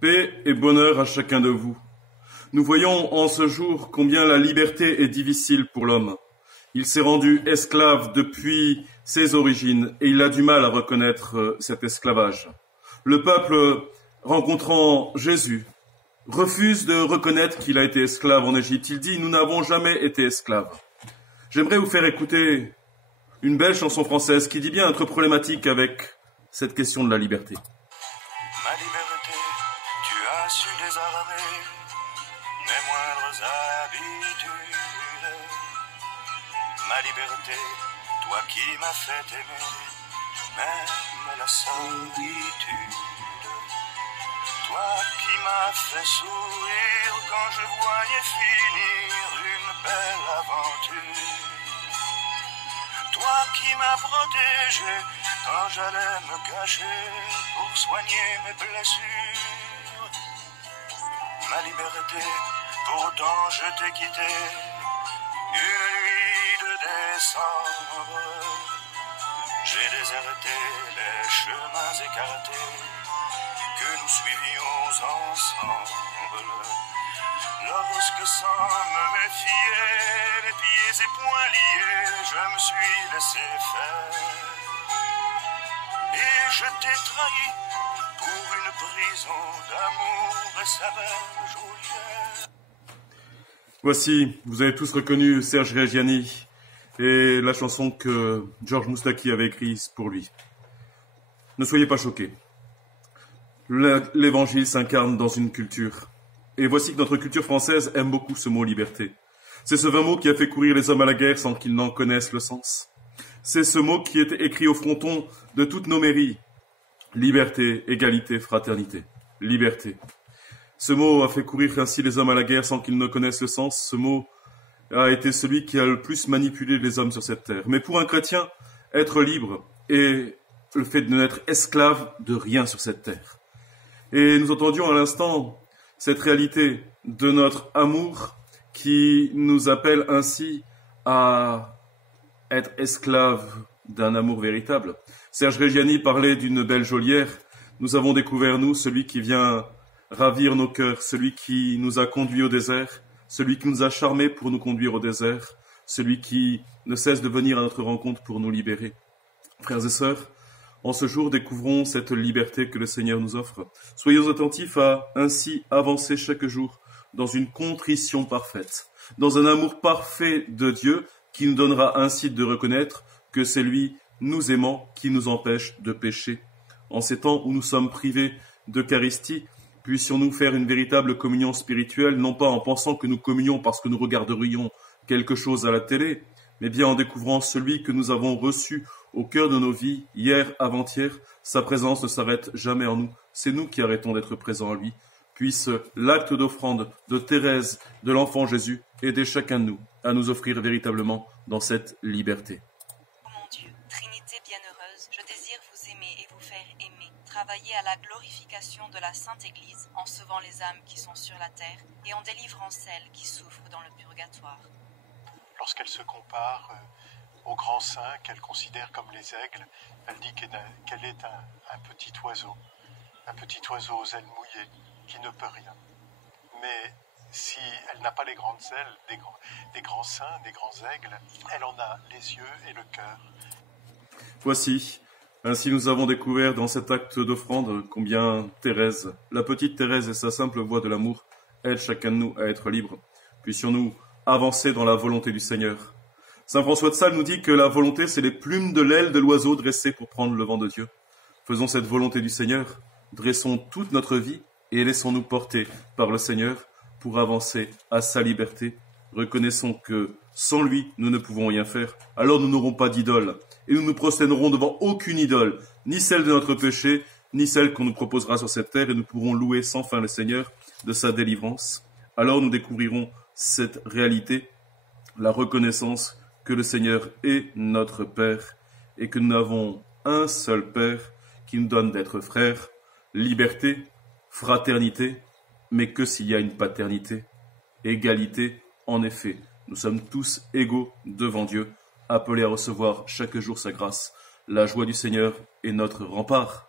Paix et bonheur à chacun de vous. Nous voyons en ce jour combien la liberté est difficile pour l'homme. Il s'est rendu esclave depuis ses origines et il a du mal à reconnaître cet esclavage. Le peuple, rencontrant Jésus, refuse de reconnaître qu'il a été esclave en Égypte. Il dit « Nous n'avons jamais été esclaves ». J'aimerais vous faire écouter une belle chanson française qui dit bien notre problématique avec cette question de la liberté. Ma liberté, tu as su désarmer mes moindres habitudes. Ma liberté, toi qui m'as fait aimer, même la solitude. Toi qui m'as fait sourire quand je voyais finir une belle aventure. Toi qui m'as protégé quand j'allais me cacher pour soigner mes blessures. Ma liberté, pourtant je t'ai quitté une nuit de décembre. J'ai déserté les chemins écartés que nous suivions ensemble. Lorsque sans me méfier, les pieds et poings liés, je me suis laissé faire. Et je t'ai trahi pour une prison d'amour et sa belle Joliette. Voici, vous avez tous reconnu Serge Reggiani et la chanson que Georges Moustaki avait écrite pour lui. Ne soyez pas choqués. L'évangile s'incarne dans une culture. Et voici que notre culture française aime beaucoup ce mot liberté. C'est ce vain mot qui a fait courir les hommes à la guerre sans qu'ils n'en connaissent le sens. C'est ce mot qui était écrit au fronton de toutes nos mairies. Liberté, égalité, fraternité. Liberté. Ce mot a fait courir ainsi les hommes à la guerre sans qu'ils ne connaissent le sens. Ce mot a été celui qui a le plus manipulé les hommes sur cette terre. Mais pour un chrétien, être libre est le fait de n'être esclave de rien sur cette terre. Et nous entendions à l'instant cette réalité de notre amour qui nous appelle ainsi à être esclaves d'un amour véritable. Serge Reggiani parlait d'une belle geôlière. Nous avons découvert, nous, celui qui vient ravir nos cœurs, celui qui nous a conduits au désert, celui qui nous a charmés pour nous conduire au désert, celui qui ne cesse de venir à notre rencontre pour nous libérer. Frères et sœurs, en ce jour, découvrons cette liberté que le Seigneur nous offre. Soyons attentifs à ainsi avancer chaque jour dans une contrition parfaite, dans un amour parfait de Dieu qui nous donnera ainsi de reconnaître que c'est lui, nous aimant, qui nous empêche de pécher. En ces temps où nous sommes privés d'Eucharistie, puissions-nous faire une véritable communion spirituelle, non pas en pensant que nous communions parce que nous regarderions quelque chose à la télé, mais bien en découvrant celui que nous avons reçu au cœur de nos vies, hier, avant-hier. Sa présence ne s'arrête jamais en nous. C'est nous qui arrêtons d'être présents à lui. Puisse l'acte d'offrande de Thérèse, de l'enfant Jésus, aider chacun de nous à nous offrir véritablement dans cette liberté. Mon Dieu, Trinité bienheureuse, je désire vous aimer et vous faire aimer, travailler à la glorification de la Sainte Église en sauvant les âmes qui sont sur la terre et en délivrant celles qui souffrent dans le purgatoire. Lorsqu'elle se compare aux grands saints qu'elle considère comme les aigles, elle dit qu'elle est un petit oiseau aux ailes mouillées, qui ne peut rien. Mais si elle n'a pas les grandes ailes des grands saints, des grands aigles, elle en a les yeux et le cœur. Voici, ainsi nous avons découvert dans cet acte d'offrande combien Thérèse, la petite Thérèse et sa simple voix de l'amour, aident chacun de nous à être libres. Puissions-nous avancer dans la volonté du Seigneur. Saint François de Sales nous dit que la volonté, c'est les plumes de l'aile de l'oiseau dressées pour prendre le vent de Dieu. Faisons cette volonté du Seigneur, dressons toute notre vie et laissons-nous porter par le Seigneur pour avancer à sa liberté. Reconnaissons que sans lui, nous ne pouvons rien faire. Alors nous n'aurons pas d'idole et nous nous prosternerons devant aucune idole, ni celle de notre péché, ni celle qu'on nous proposera sur cette terre, et nous pourrons louer sans fin le Seigneur de sa délivrance. Alors nous découvrirons cette réalité, la reconnaissance que le Seigneur est notre Père et que nous avons un seul Père qui nous donne d'être frères, liberté, fraternité, mais que s'il y a une paternité, égalité, en effet, nous sommes tous égaux devant Dieu, appelés à recevoir chaque jour sa grâce. La joie du Seigneur est notre rempart.